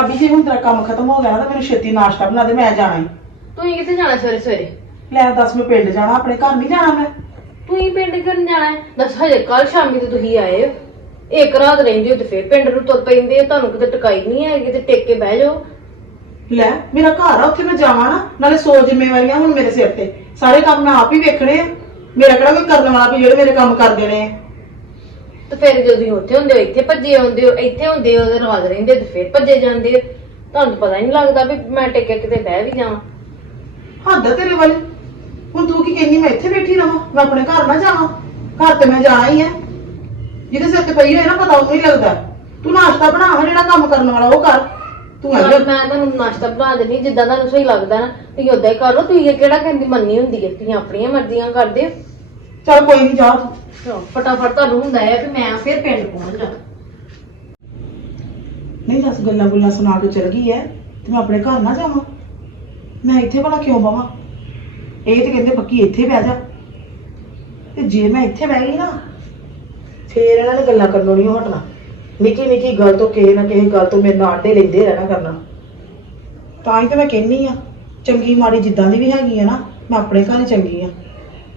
ਭਾਬੀ ਜੀ ਹੁਣ ਤੇਰਾ ਕੰਮ ਖਤਮ ਹੋ ਗਿਆ ਨਾ ਤਾਂ ਮੈਨੂੰ ਛੇਤੀ ਨਾਸ਼ਤਾ ਬਣਾ ਦੇ ਮੈਂ ਜਾਣਾ ਈ ਤੁਸੀਂ ਕਿੱਥੇ ਜਾਣਾ ਸਵੇਰੇ ਸਵੇਰੇ? ਲੈ ਦੱਸ ਮੈਂ ਪਿੰਡ ਜਾਣਾ ਆਪਣੇ ਘਰ ਨਹੀਂ ਜਾਣਾ ਮੈਂ। ਤੁਸੀਂ ਪਿੰਡ ਕਰਨ ਜਾਣਾ? ਹੈ ਦੱਸ ਹਜੇ ਕੱਲ ਸ਼ਾਮੀ ਤੇ ਤੁਸੀਂ ਆਏ ਹੋ। ਇੱਕ ਰਾਤ ਰਹਿੰਦੇ ਹੋ ਤੇ ਫਿਰ ਪਿੰਡ ਨੂੰ ਤੁਰ ਪੈਂਦੇ ਹੋ ਤੁਹਾਨੂੰ ਕਿਤੇ ਟਿਕਾਈ ਨਹੀਂ ਹੈਗੀ ਤੇ ਟੇਕ ਕੇ ਬਹਿ ਜਾਓ। ਲੈ ਮੇਰਾ ਘਰ ਆ ਉੱਥੇ ਮੈਂ ਜਾਵਾਂ ਨਾ ਨਾਲੇ ਸੌ ਜ਼ਿੰਮੇਵਾਰੀਆਂ ਹੁਣ ਮੇਰੇ ਸਿਰ ਤੇ। ਸਾਰੇ ਕੰਮ ਮੈਂ ਆਪ ਹੀ ਵੇਖਣੇ ਆ। ਮੇਰਾ ਕਿਹੜਾ ਕੋਈ ਕਰਨ ਵਾਲਾ ਵੀ ਜਿਹੜੇ ਮੇਰੇ ਕੰਮ ਕਰ ਦੇਣੇ ਆ ਤੇ ਫਿਰ ਜਦੋਂ ਤੁਸੀਂ ਉੱਥੇ ਹੁੰਦੇ ਹੋ ਇੱਥੇ ਭੱਜੇ ਆਉਂਦੇ ਹੋ ਇੱਥੇ ਹੁੰਦੇ ਹੋ ਤੇ ਨਾਲ ਰਹਿੰਦੇ ਹੋ ਤੇ ਫਿਰ ਭੱਜੇ ਜਾਂਦੇ ਹੋ। ਤੁਹਾਨੂੰ ਪਤਾ ਹੀ ਨਹੀਂ ਲੱਗਦਾ ਵੀ ਮੈਂ ਟੇਕੇ ਕਿਤੇ ਬਹਿ ਵੀ ਜਾਵਾਂ। ਹੱਦ ਆ ਤੇਰੇ ਵਾਲੀ। ਹੁਣ ਤੂੰ ਕੀ ਕਹਿੰਦੀ ਮੈਂ ਇੱਥੇ ਬੈਠੀ ਰਹਾਂ ਮੈਂ ਆਪਣੇ ਘਰ ਨਾ ਜਾਵਾਂ। ਘਰ ਤੇ ਮੈਂ ਜਾਣਾ ਹੀ ਹੈ। ਜਿਹਦੇ ਸਿਰ ਤੇ ਪਈ ਹੋਏ ਨਾ ਪਤਾ ਉਹ ਹੀ ਲੱਗਦਾ। ਤੂੰ ਨਾਸ਼ਤਾ ਬਣਾ ਹਾਂ ਜਿਹੜਾ ਕੰਮ ਕਰਨ ਵਾਲਾ ਉਹ ਕਰ। ਤੂੰ ਮੈਂ ਤੁਹਾਨੂੰ ਨਾਸ਼ਤਾ ਬਣਾ ਦੇਣੀ ਜਿੱਦਾਂ ਤੁਹਾਨੂੰ ਸਹੀ ਲੱਗਦਾ ਨਾ। ਤੁਸੀਂ ਉਦਾਂ ਹੀ ਕਰ ਲਓ ਤੁਸੀਂ ਇਹ ਕਿਹੜਾ ਕਹਿੰਦੀ ਮੰਨੀ ਹੁੰਦੀ ਹੈ? ਤੁਸੀਂ ਆਪਣੀਆਂ ਮਰਜ਼ੀਆਂ ਕਰਦੇ ਹੋ। ਚੱਲ ਕੋਈ ਨਹੀਂ ਜਾ। ਤੂੰ ਚਲੋ, ਫਟਾਫਟ ਤੁਹਾਨੂੰ ਹੁੰਦਾ ਹੈ ਕਿ ਮੈਂ ਫਿਰ ਪਿੰਡ ਪਹੁੰਚ ਜਾ ਨਹੀਂ ਦੱਸ ਗੱਲਾਂ ਗੁੱਲਾਂ ਸੁਣਾ ਕੇ ਚਲ ਗਈ ਐ ਤੇ ਮੈਂ ਆਪਣੇ ਘਰ ਨਾ ਜਾਵਾਂ। ਮੈਂ ਇੱਥੇ ਭਲਾ ਕਿਉਂ ਬਵਾਂ? ਇਹ ਤੇ ਕਹਿੰਦੇ ਪੱਕੀ ਇੱਥੇ ਬਹਿ ਜਾ। ਤੇ ਜੇ ਮੈਂ ਇੱਥੇ ਬਹਿ ਗਈ ਨਾ ਫੇਰ ਇਹਨਾਂ ਨੇ ਗੱਲਾਂ ਕਰਨੋਂ ਨਹੀਂ ਹਟਣਾ। ਨਿੱਕੀ ਨਿੱਕੀ ਗੱਲ ਤੋਂ ਕਿਸੇ ਨਾ ਕਿਸੇ ਗੱਲ ਤੋਂ ਮੇਰੇ ਨਾਲ ਆਡੇ ਲੈਂਦੇ ਰਹਿਣਾ ਕਰਨਾ। ਤਾਂ ਹੀ ਤਾਂ ਮੈਂ ਕਹਿੰਨੀ ਆ ਚੰਗੀ ਮਾੜੀ ਜਿੱਦਾਂ ਦੀ ਵੀ ਹੈਗੀ ਆ ਨਾ ਮੈਂ ਆਪਣੇ ਘਰ ਹੀ ਚੰਗੀ ਆ।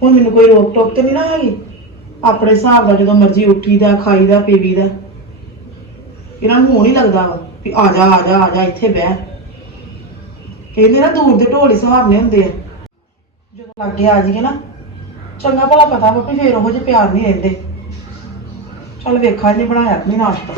ਹੁਣ ਮੈਨੂੰ ਕੋਈ ਰੋਕ ਟੋਕ ਤੇ ਨਹੀਂ ਨਾ ਹੈਗੀ? ਆਪਣੇ ਹਿਸਾਬ ਦਾ ਜਦੋਂ ਮਰਜ਼ੀ ਉੱਠੀਦਾ, ਖਾਈਦਾ, ਪੀਵੀਦਾ। ਇਹਨਾਂ ਨੂੰ ਨਹੀਂ ਲੱਗਦਾ ਵਾ ਵੀ ਆ ਜਾ ਆ ਜਾ ਆ ਜਾ, ਇੱਥੇ ਬਹਿ। ਕਹਿੰਦੇ ਨਾ ਦੂਰ ਦੇ ਢੋਲ ਹੀ ਸੁਹਾਵਣੇ ਹੁੰਦੇ ਆ। ਜਦੋਂ ਲੱਗੇ ਆ ਜਾਈਏ ਨਾ, ਚੰਗਾ ਭਲਾ ਪਤਾ ਵਾ ਵੀ ਫੇਰ ਉਹੋ ਜਿਹੇ ਪਿਆਰ ਨਹੀਂ ਰਹਿੰਦੇ। ਚੱਲ ਵੇਖਾਂ ਇਹਨੇ ਬਣਾਇਆ ਕਿ ਨਾਸ਼ਤਾ।